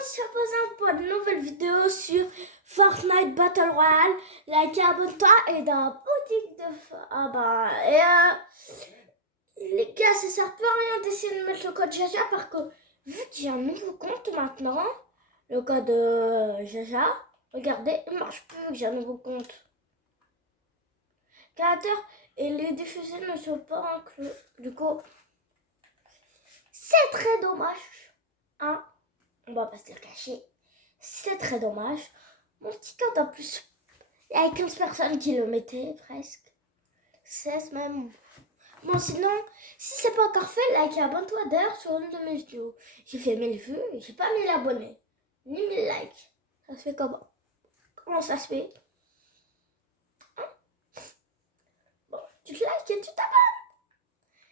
on se propose pour une nouvelle vidéo sur Fortnite Battle Royale. Like, abonne-toi et dans la boutique de... les gars, ça sert plus à rien d'essayer de mettre le code Jaja parce que vu que j'ai un nouveau compte maintenant, le code Jaja, regardez, il marche plus que j'ai un nouveau compte. Créateur et les diffusés ne sont pas inclus. Du coup, c'est très dommage. Hein? On va pas se le cacher. C'est très dommage. Mon petit compte en plus, il y a 15 personnes qui le mettaient presque. 16 même. Bon, sinon, si c'est pas encore fait, like et abonne-toi d'ailleurs sur une de mes vidéos. J'ai fait 1000 vues et j'ai pas 1000 abonnés. Ni 1000 likes. Ça se fait comment? Comment ça se fait? Hein? Bon, tu te likes et tu t'abonnes.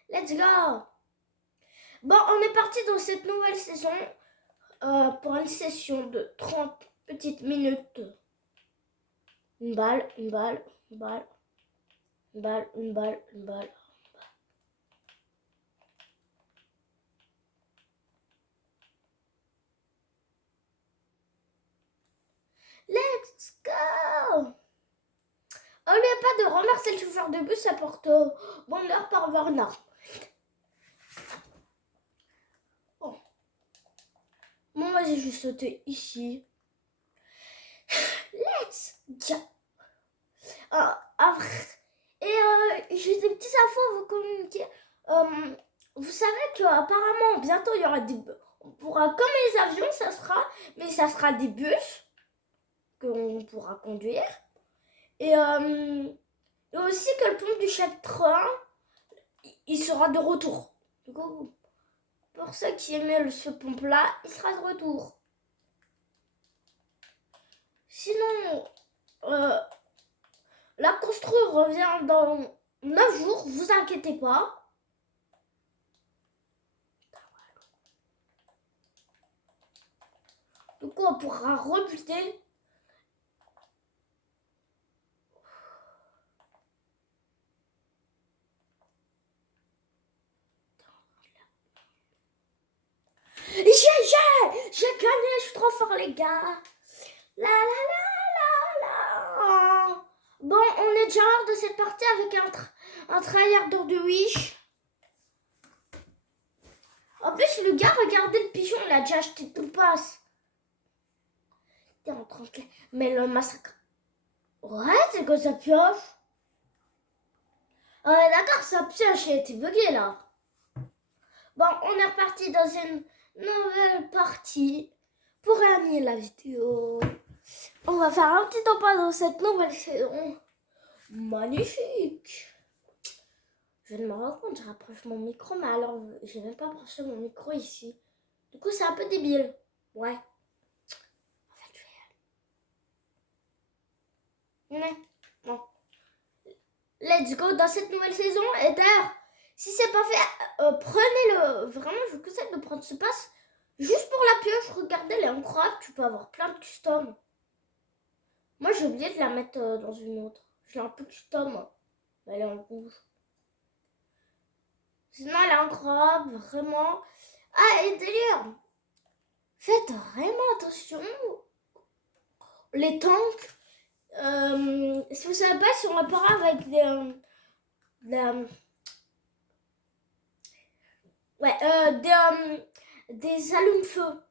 Let's go! Bon, on est parti dans cette nouvelle saison pour une session de 30 petites minutes. Une balle, une balle, une balle, une balle, une balle, une balle. Let's go! On lui a pas de remercier le chauffeur de bus, ça porte bonheur par Warner. Oh. Bon, vas-y, je vais sauter ici. Let's go! J'ai des petites infos à vous communiquer. Vous savez qu'apparemment, bientôt, il y aura des... On pourra, comme les avions, ça sera des bus qu'on pourra conduire. Et aussi que le pont du chapitre 1, il sera de retour. Du coup, pour ceux qui aimaient ce pompe-là, il sera de retour. Sinon, la construire revient dans 9 jours, vous inquiétez pas. Du coup, on pourra rebuter. J'ai gagné, je suis trop fort les gars. La la la la la. Bon, on est déjà hors de cette partie avec un tryhard de Wish. En plus, le gars, regardez le pigeon, il a déjà acheté tout le pass. T'es en train de... Mais le massacre... Ouais, c'est que ça pioche. D'accord, ça pioche, il a été bugué là. Bon, on est reparti dans une nouvelle partie. Pour animer la vidéo, on va faire un petit pas dans cette nouvelle saison. Magnifique. Je viens de me rendre compte, je rapproche mon micro, mais alors j'ai même pas approché mon micro ici. Du coup, c'est un peu débile. Ouais. En fait, mais bon. Let's go dans cette nouvelle saison. Et d'ailleurs, si c'est pas fait, prenez-le. Vraiment, je vous conseille de prendre ce pass. Juste pour la pioche, regardez, elle est incroyable. Tu peux avoir plein de custom. Moi, j'ai oublié de la mettre dans une autre. Je l'ai un peu custom. Elle est en rouge. Sinon, elle est incroyable, vraiment. Ah, et d'ailleurs, faites vraiment attention. Les tanks, si vous savez pas, ils sont réparés avec des allumes-feu.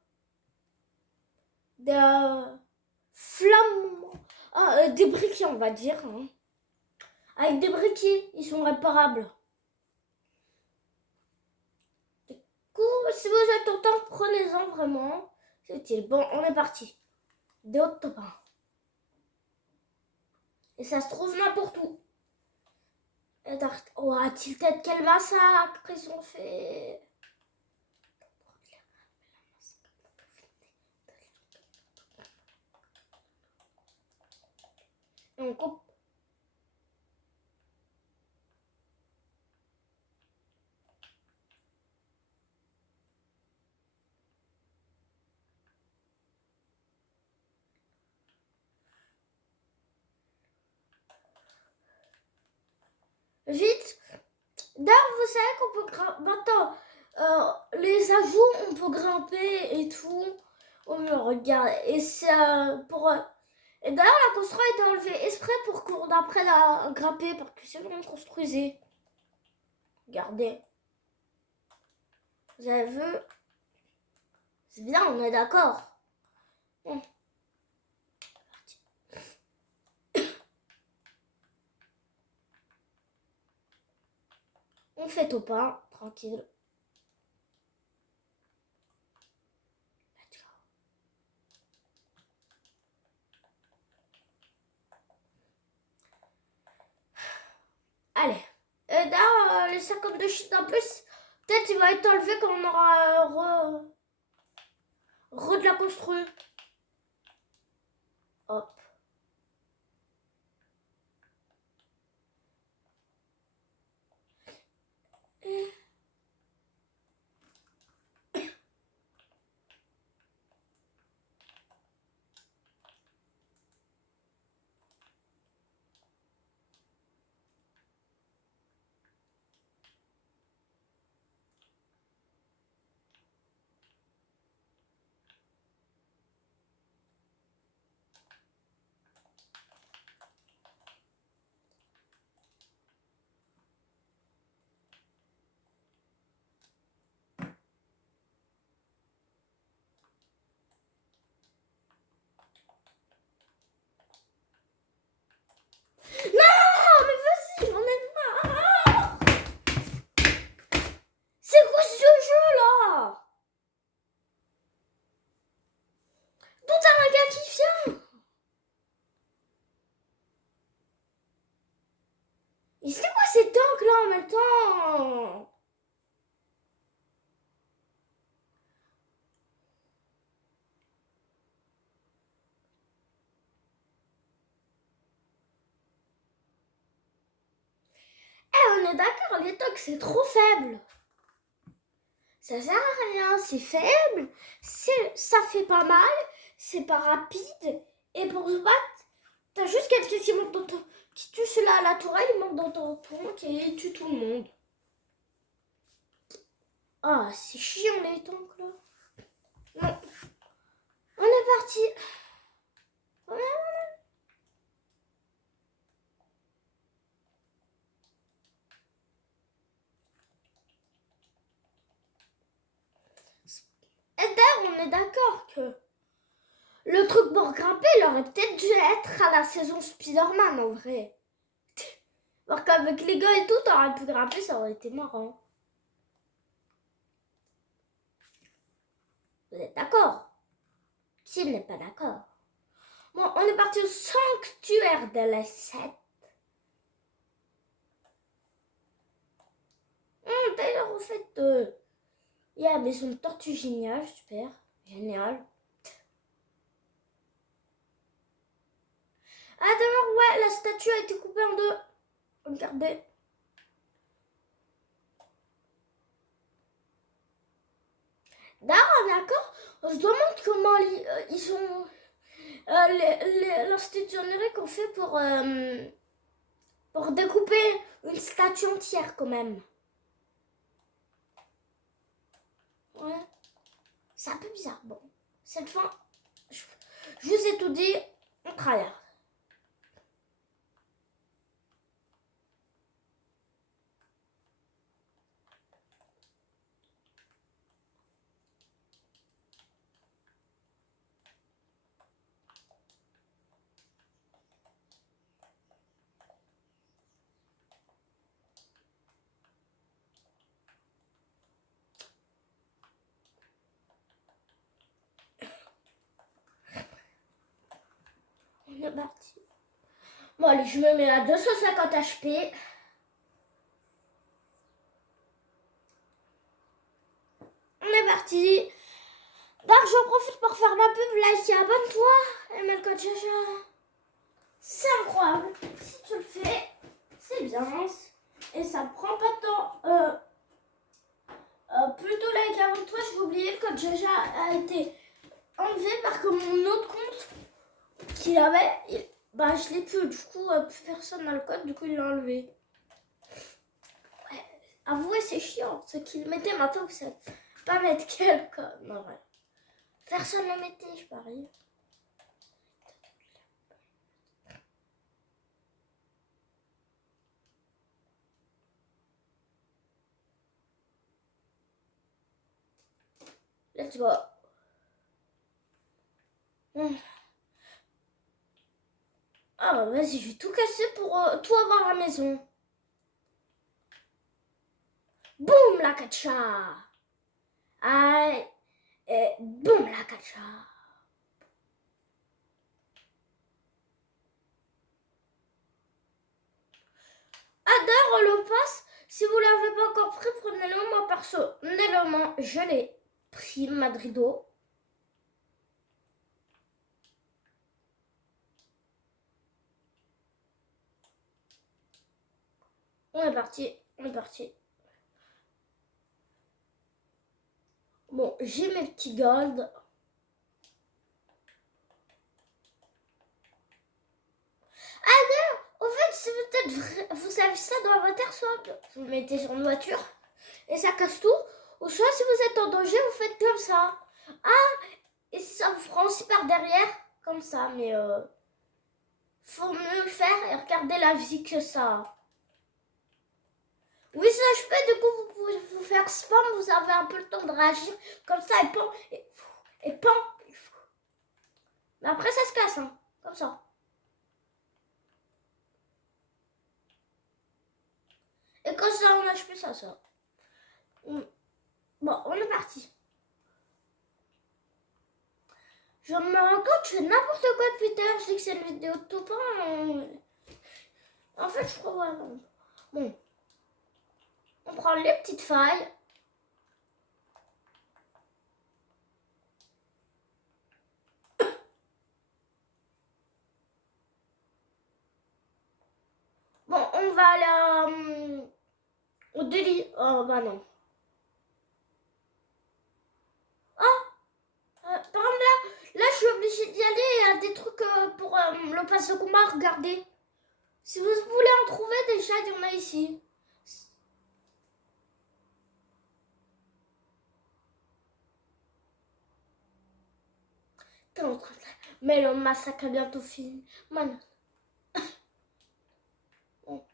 Des flammes. Des briquets, on va dire. Hein. Avec des briquets, ils sont réparables. Si vous êtes en temps, prenez-en vraiment. C'est utile. Bon, on est parti. Des hauts top 1. Et ça se trouve n'importe où. Oh, Tilted, quel massacre ils ont fait. Et on coupe. Vite. D'ailleurs, vous savez qu'on peut grimper. Maintenant, les ajouts, on peut grimper et tout. au mur, regarde. Et c'est pour... Et d'ailleurs, la construction a été enlevée exprès pour qu'on apprenne à grimper, parce que c'est on construisait. Regardez. Vous avez vu? C'est bien, on est d'accord. Bon. On fait au pain, tranquille. Allez. Et là, les 52 sheets en plus, peut-être il va être enlevé quand on aura de la construire. Hop. Non, mais vas-y, j'en ai marre. C'est quoi ce jeu-là? Tout un gars qui vient. Et c'est quoi ces tanks-là en même temps? Eh, on est d'accord, les tanks, c'est trop faible. Ça sert à rien, c'est faible, ça fait pas mal, c'est pas rapide. Et pour se battre, t'as juste quelqu'un qui monte dans ton... qui tue celui-là à la tourelle, il monte dans ton tank et il tue tout le monde. Ah, c'est chiant les tanks là. Non. On est parti. Et d'ailleurs, on est d'accord que le truc pour grimper, il aurait peut-être dû être à la saison Spider-Man en vrai. Alors qu'avec les gars et tout, t'aurais pu grimper, ça aurait été marrant. Vous êtes d'accord? Qui n'est pas d'accord? Bon, on est parti au sanctuaire de la 7. D'ailleurs, en fait, il y a la maison de tortue géniale, super, génial. Ah d'ailleurs, ouais, la statue a été coupée en deux. Regardez. D'ailleurs, d'accord, on se demande comment ils sont... l'Institut numérique ont fait pour découper une statue entière quand même. Ouais. C'est un peu bizarre. Bon, cette fin, je vous ai tout dit, on travaille. On est parti. Bon, allez, je me mets à 250 HP. On est parti. Donc, j'en profite pour faire ma pub. Like et abonne-toi. Et mets le code Jaja. C'est incroyable. Si tu le fais, c'est bien. Et ça prend pas de temps. Plutôt like et abonne-toi. Je vais oublier, le code Jaja a été enlevé parce que mon autre compte qu'il avait, bah je l'ai plus. Du coup, plus personne n'a le code. Du coup, il l'a enlevé. Ouais. Avouez, c'est chiant. Ce qu'il mettait maintenant, vous savez pas mettre quel code. Non, ouais. Personne ne le mettait, je parie. Let's go. Ah, vas-y, je vais tout casser pour tout avoir à la maison. Boum, la cacha. Aïe. Et boum, la cacha. Ah, d'ailleurs, le pass, si vous ne l'avez pas encore pris, prenez-le. Moi, personnellement, je l'ai pris, Madrido. On est parti, on est parti. Bon, j'ai mes petits golds. Ah non, au fait, c'est peut-être vous avez ça dans votre air, soit vous le mettez sur une voiture et ça casse tout, ou soit si vous êtes en danger, vous faites comme ça. Ah, et ça vous prend aussi par derrière, comme ça, mais faut mieux le faire et regarder la vie que ça. Oui, ça je peux, du coup, vous pouvez vous faire spam, vous avez un peu le temps de réagir, comme ça, et pan, et pan. Mais après, ça se casse, hein, comme ça. Et quand ça, on lâche plus ça. Bon, on est parti. Je me rends compte, je fais n'importe quoi depuis tout à l'heure. Je dis que c'est une vidéo de top 1. En fait, je crois vraiment. Bon. On prend les petites failles. Bon, on va aller au délit. Oh, bah non. Par exemple, là, je suis obligée d'y aller. Il y a des trucs pour le pass de combat. Regardez. Si vous voulez en trouver, déjà, il y en a ici. T'es en train de... Mais le massacre a bientôt fini. Man. Bon.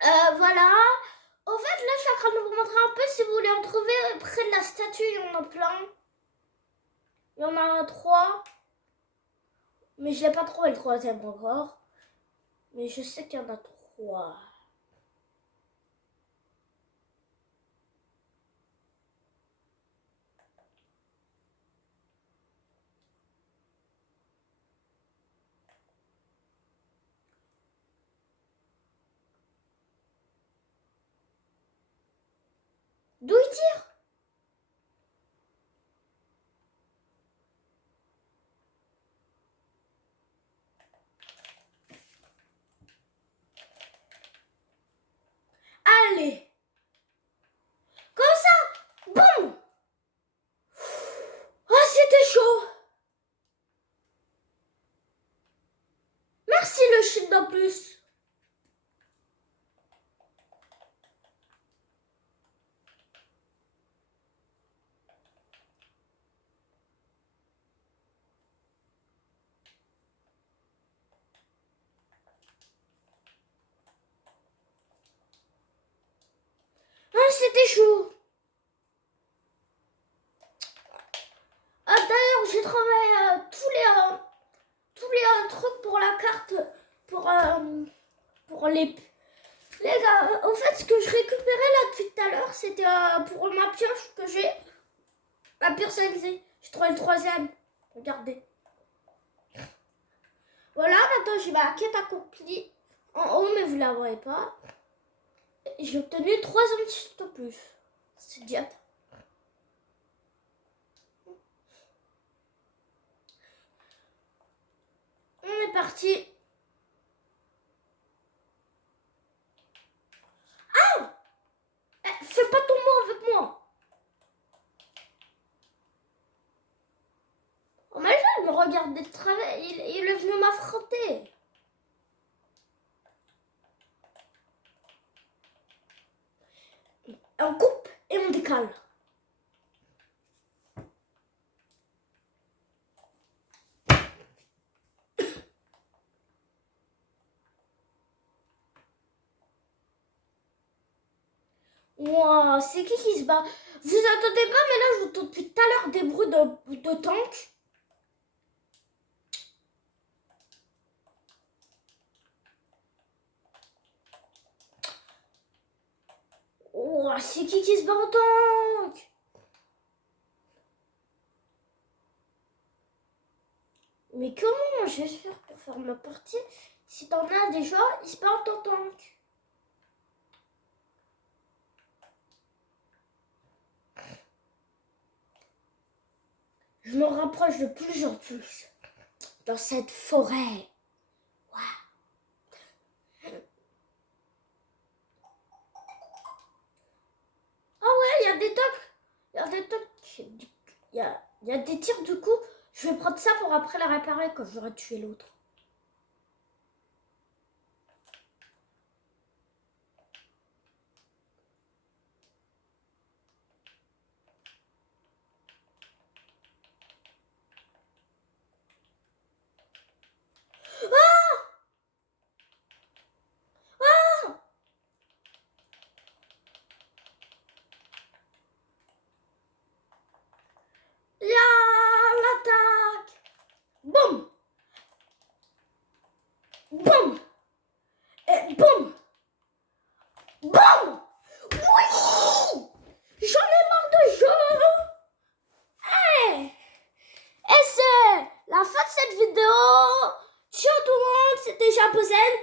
Voilà. En fait, là, je suis en train de vous montrer un peu si vous voulez en trouver près de la statue. Il y en a plein. Il y en a 3. Mais je n'ai pas trouvé le 3e encore. Mais je sais qu'il y en a 3. D'où il tire? Allez. Comme ça. Boum. Oh, c'était chaud. Merci le shield en plus. Ah, c'était chaud. Ah, d'ailleurs, j'ai trouvé tous les trucs pour la carte. Pour les gars, en fait, ce que je récupérais là depuis tout à l'heure, c'était pour ma pioche que j'ai. La personnalisée. J'ai trouvé le 3e. Regardez. Voilà, maintenant j'ai ma quête accomplie en haut, mais vous la voyez pas. J'ai obtenu 3 améthystes en plus. C'est bien. On est parti. Ah, fais pas ton mot avec moi. Oh, mais il me regarde de travers. Il est venu m'affronter. On coupe et on décale. Ouah, c'est qui se bat? Vous entendez pas, mais là, je vous entends depuis tout à l'heure des bruits de tank. Ouah, c'est qui se bat en tank? Mais comment je vais faire pour faire ma partie si t'en as déjà, ils se battent en tank? Je me rapproche de plus en plus dans cette forêt. Ah ouais, il y a des tocs. Il y a des tocs. Il y a des tirs du coup. Je vais prendre ça pour après la réparer quand j'aurai tué l'autre. L'attaque. Boum. Boum. Et boum. Boum. Oui. J'en ai marre de jeu. Hey. Et c'est la fin de cette vidéo. Ciao tout le monde, c'était Japozen.